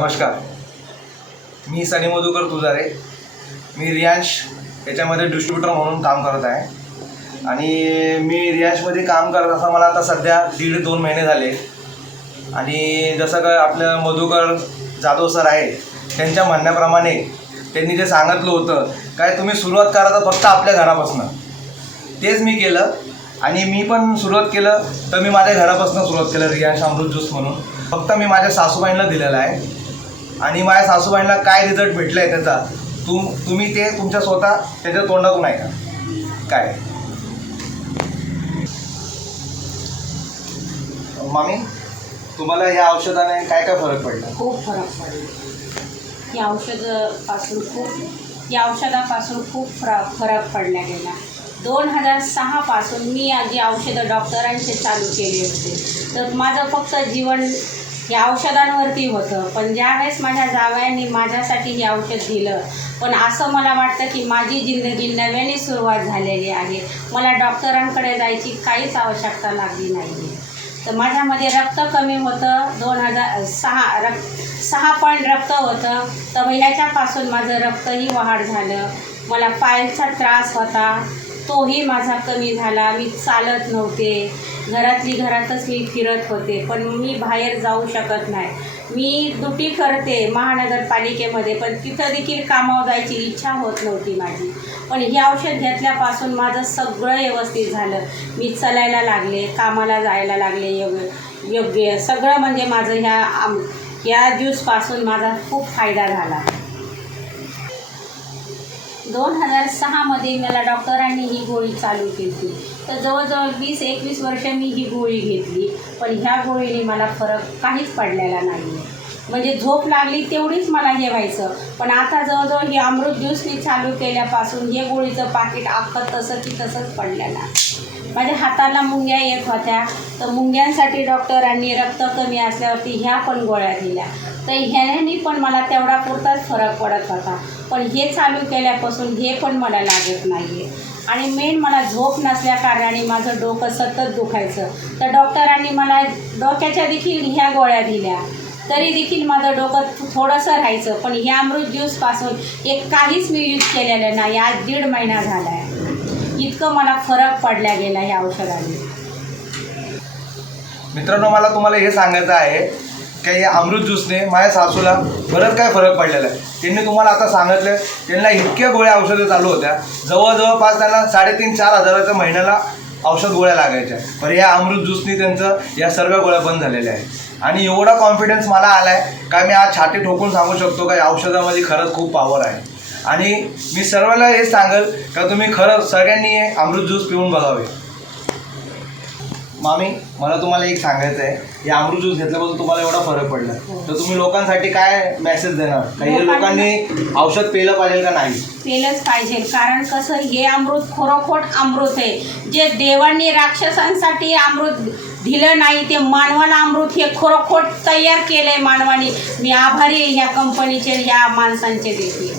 नमस्कार. मी सनी मधुकर तुजारे. मी रियांश याच्यामध्ये डिस्ट्रीब्युटर म्हणून काम करत आहे. आणि मी रियांशमध्ये काम करत असं मला आता सध्या दीड दोन महिने झाले. आणि जसं काय आपलं मधुकर जाधव सर आहे त्यांच्या म्हणण्याप्रमाणे त्यांनी जे सांगितलं होतं काय तुम्ही सुरुवात करा तर फक्त आपल्या घरापासनं. तेच मी केलं. आणि मी पण सुरुवात केलं तर मी माझ्या घरापासून सुरुवात केलं रियांश अमृत ज्यूस म्हणून. फक्त मी माझ्या सासूबाईंना दिलेलं आहे. आणि माझ्या सासूबाईंना काय रिझल्ट भेटला आहे त्याचा? तुम तुम्ही ते तुमच्या स्वतः त्याच्या तोंडातून ऐका. काय? मामी तुम्हाला या औषधाने काय काय फरक पडला? खूप फरक पडला. या औषधापासून खूप या औषधापासून खूप फरक फरक पडला गेला. दोन हजार सहापासून मी जी औषधं डॉक्टरांचे चालू केली होते. तर माझं फक्त जीवन या औषधांवरती होतं. पण ज्यावेळेस माझ्या जावयांनी माझ्यासाठी हे औषध दिलं पण असं मला वाटतं की माझी जिंदगी नव्याने सुरुवात झालेली आहे. मला डॉक्टरांकडे जायची काहीच आवश्यकता लागली नाही आहे तर माझ्यामध्ये रक्त कमी होतं. दोन हजार सहा रक्त सहा पॉईंट रक्त होतं. तर मग ह्याच्यापासून माझं रक्तही वाढ झालं. मला पायलचा त्रास होता. तोही माझा कमी झाला. मी चालत नव्हते. घरातली घरातच मी फिरत होते पण मी बाहेर जाऊ शकत नाही. मी ड्युटी करते महानगरपालिकेमध्ये पण तिथं देखील कामावर जायची इच्छा होत नव्हती माझी. पण हे औषध घेतल्यापासून माझं सगळं व्यवस्थित झालं. मी चलायला लागले कामाला जायला लागले योग्य योग्य सगळं म्हणजे माझं ह्या आम या ज्यूसपासून माझा खूप फायदा झाला. दोन हजार सहामध्ये मला डॉक्टरांनी ही गोळी चालू केली. तर जवळजवळ वीस एकवीस वर्ष मी ही गोळी घेतली. पण ह्या गोळीने मला फरक काहीच पडलेला नाही आहे म्हणजे झोप लागली तेवढीच मला जेवायचं पण आता जवळजवळ हे अमृत ज्यूसनी चालू केल्यापासून हे गोळीचं पाकिट अख्खं तसं की तसंच पडलेलं माझ्या हाताला मुंग्या येत होत्या. तर मुंग्यांसाठी डॉक्टरांनी रक्त कमी असल्यावरती ह्या पण गोळ्या दिल्या. तर ह्याने पण मला तेवढा पुरताच फरक पडत होता. पण हे चालू केल्यापासून हे पण मला लागत नाही आहे आणि मेन मला झोप नसल्या कारणाने माझं डोकं सतत दुखायचं. तर डॉक्टरांनी मला डोक्याच्या देखील ह्या गोळ्या दिल्या. तरी देखील माझं डोकं थोडंसं राहायचं. पण ह्या अमृत ज्यूसपासून एक काहीच मी यूज केलेलं नाही. आज दीड महिना झाला आहे इतकं मला फरक पडल्या गेला ह्या औषधाने. मित्रांनो मला तुम्हाला हे सांगायचं आहे की या अमृत ज्यूसने माझ्या सासूला बरंच काय फरक पडलेला आहे. त्यांनी तुम्हाला आता सांगितलं त्यांना इतक्या गोळ्या औषधं चालू होत्या. जवळजवळपास त्यांना साडेतीन चार हजाराच्या महिन्याला औषध गोळ्या लागायच्या. पण या अमृत ज्यूसनी त्यांचं या सर्व गोळ्या बंद झालेल्या आहेत. आणि एवढा कॉन्फिडन्स मला आला आहे का मी आज छाती ठोकून सांगू शकतो का? या औषधामध्ये खरंच खूप पॉवर आहे. आणि मी सर्वांना हे सांगेल का तुम्ही खरं सगळ्यांनी हे अमृत ज्यूस पिऊन बघावे. मामी मला तुम्हाला एक सांगायचं आहे या अमृत ज्यूस घेतल्यापासून तुम्हाला एवढा फरक पडला. हो. तर तुम्ही लोकांसाठी काय मेसेज देणार? काही हे लोकांनी- लोकांनी औषध पेलं पाहिजे का नाही? पेलंच पाहिजे. कारण कसं हे अमृत खरोखर अमृत आहे. जे देवांनी राक्षसांसाठी अमृत दिलं नाही ते मानवाला अमृत हे खरोखर तयार केलं आहे मानवाने. मी आभारी आहे कंपनीचे या माणसांचे देखील.